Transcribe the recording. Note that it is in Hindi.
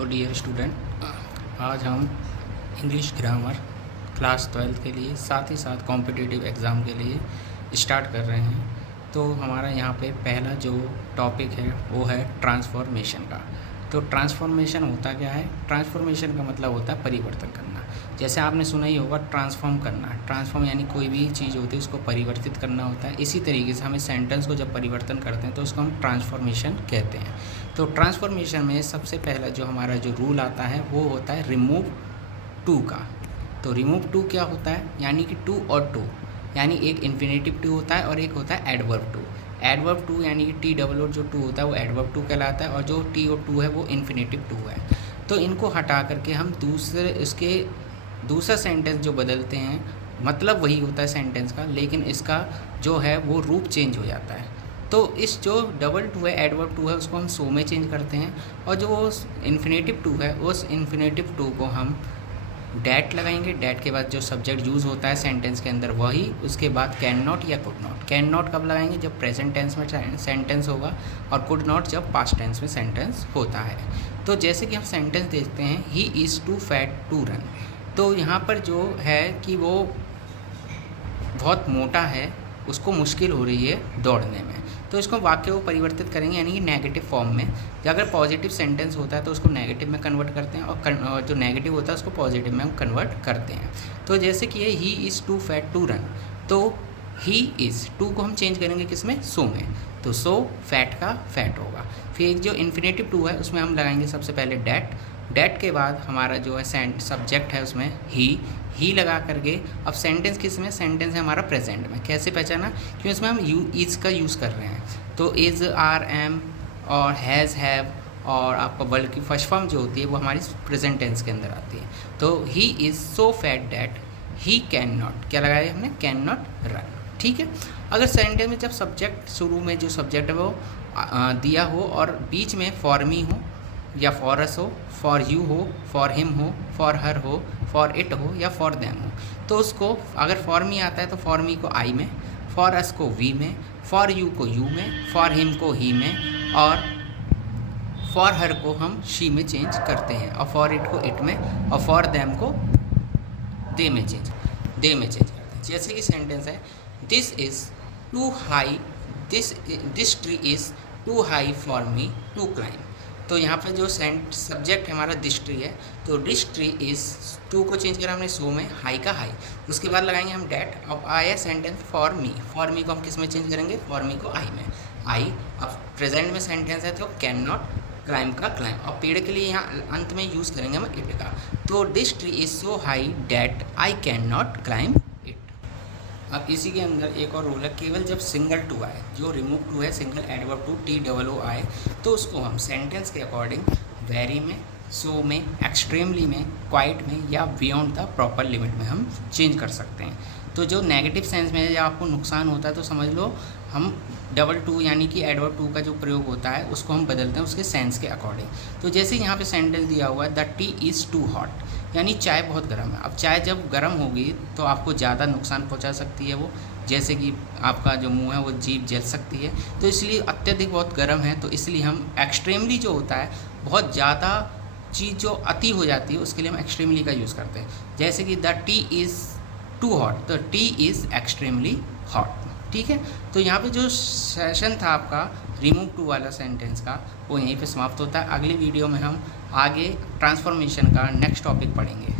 हेलो डियर स्टूडेंट, आज हम इंग्लिश ग्रामर क्लास 12 के लिए साथ ही साथ कॉम्पिटिटिव एग्ज़ाम के लिए स्टार्ट कर रहे हैं। तो हमारा यहाँ पे पहला जो टॉपिक है वो है ट्रांसफॉर्मेशन का। तो ट्रांसफॉर्मेशन होता क्या है? ट्रांसफॉर्मेशन का मतलब होता है परिवर्तन करना। जैसे आपने सुना ही होगा ट्रांसफॉर्म करना। ट्रांसफॉर्म यानी कोई भी चीज़ होती है उसको परिवर्तित करना होता है। इसी तरीके से हमें सेंटेंस को जब परिवर्तन करते हैं तो उसको हम ट्रांसफॉर्मेशन कहते हैं। तो ट्रांसफॉर्मेशन में सबसे पहला जो हमारा जो रूल आता है वो होता है रिमूव टू का। तो रिमूव टू क्या होता है? यानी कि टू और टू, यानी एक इन्फिनेटिव टू होता है और एक होता है एडवर्ब टू। एडवर्ब टू यानी कि टी डबल जो टू होता है वो एडवर्ब टू कहलाता है और जो टी और टू है वो इन्फिनेटिव टू है। तो इनको हटा करके हम दूसरा सेंटेंस जो बदलते हैं, मतलब वही होता है सेंटेंस का, लेकिन इसका जो है वो रूप चेंज हो जाता है। तो इस जो डबल टू है, एडवर्ब टू है, उसको हम सो में चेंज करते हैं और जो इन्फिनेटिव टू है उस इन्फिनेटिव टू को हम डैट लगाएंगे। डैट के बाद जो सब्जेक्ट यूज़ होता है सेंटेंस के अंदर वही, उसके बाद कैन नॉट या कुड नॉट। कैन नॉट कब लगाएंगे? जब प्रेजेंट टेंस में सेंटेंस होगा, और कुड नॉट जब पास्ट टेंस में सेंटेंस होता है। तो जैसे कि हम सेंटेंस देखते हैं, he is too fat to run. तो यहाँ पर जो है कि वो बहुत मोटा है, उसको मुश्किल हो रही है दौड़ने में। तो इसको वाक्य को परिवर्तित करेंगे, यानी कि नेगेटिव फॉर्म में। अगर पॉजिटिव सेंटेंस होता है तो उसको नेगेटिव में कन्वर्ट करते हैं और जो नेगेटिव होता है उसको पॉजिटिव में हम कन्वर्ट करते हैं। तो जैसे कि ये he is too fat to run, तो ही इज़ टू को हम चेंज करेंगे किस में? सो में। तो सो फैट का फैट होगा। फिर एक जो इन्फिनेटिव टू है उसमें हम लगाएंगे सबसे पहले डैट। डैट के बाद हमारा जो है सब्जेक्ट है उसमें ही लगा करके अब सेंटेंस किस में? सेंटेंस है हमारा प्रेजेंट में। कैसे पहचाना? क्योंकि इसमें हम इज़ का यूज़ कर रहे हैं। तो इज़, आर, एम और हैज़, हैव और आपका वर्ल्ड की फर्स्ट फॉर्म जो होती है वो हमारी प्रेजेंट टेंस के अंदर आती है। तो he is so fat that he can not, क्या लगाया हमने? Can not run. ठीक है। अगर सेंटेंस में जब सब्जेक्ट शुरू में जो सब्जेक्ट है वो दिया हो और बीच में फॉर मी हो या फॉर अस हो, फॉर यू हो, फॉर हिम हो, फॉर हर हो, फॉर इट हो या फॉर देम हो, तो उसको अगर फॉर मी आता है तो फॉर मी को आई में, फॉर अस को वी में, फॉर यू को यू में, फॉर हिम को ही में और फॉर हर को हम शी में चेंज करते हैं और फॉर इट को इट में और फॉर देम को दे में चेंज करते हैं। जैसे कि सेंटेंस है, this is too high, this tree is too high for me to climb. तो यहाँ पर जो सब्जेक्ट है हमारा दिस ट्री है, तो दिस ट्री इज़ टू को चेंज करा हमने सो में, हाई का हाई। उसके बाद लगाएंगे हम डैट। अब आया sentence for me. For me को हम किस में चेंज करेंगे? फॉर मी को आई में, आई। अब प्रेजेंट में सेंटेंस है तो कैन नॉट, क्लाइंब का क्लाइंब। और पेड़ के लिए यहाँ अंत में यूज़ करेंगे हम इट का। तो this tree is so high that I can not climb it. अब इसी के अंदर एक और रूल है, केवल जब सिंगल टू आए, जो रिमूव टू है, single adverb too T double O आए, तो उसको हम सेंटेंस के अकॉर्डिंग वेरी में, सो में, एक्सट्रीमली में, क्वाइट में या बियॉन्ड द प्रॉपर लिमिट में हम चेंज कर सकते हैं। तो जो नेगेटिव सेंस में जब आपको नुकसान होता है तो समझ लो हम डबल टू यानी कि एडवर्ब टू का जो प्रयोग होता है उसको हम बदलते हैं उसके सेंस के अकॉर्डिंग। तो जैसे यहाँ पे सेंटेंस दिया हुआ है, the tea is too hot, यानी चाय बहुत गर्म है। अब चाय जब गर्म होगी तो आपको ज़्यादा नुकसान पहुँचा सकती है वो, जैसे कि आपका जो मुंह है वो जीभ जल सकती है। तो इसलिए अत्यधिक बहुत गर्म है, तो इसलिए हम एक्सट्रीमली जो होता है, बहुत ज़्यादा चीज़ जो अति हो जाती है उसके लिए हम एक्सट्रीमली का यूज़ करते हैं। जैसे कि the tea is too hot, तो टी इज़ एक्सट्रीमली हॉट। ठीक है। तो यहाँ पे जो सेशन था आपका रिमूव टू वाला सेंटेंस का, वो यहीं पे समाप्त होता है। अगली वीडियो में हम आगे ट्रांसफॉर्मेशन का नेक्स्ट टॉपिक पढ़ेंगे।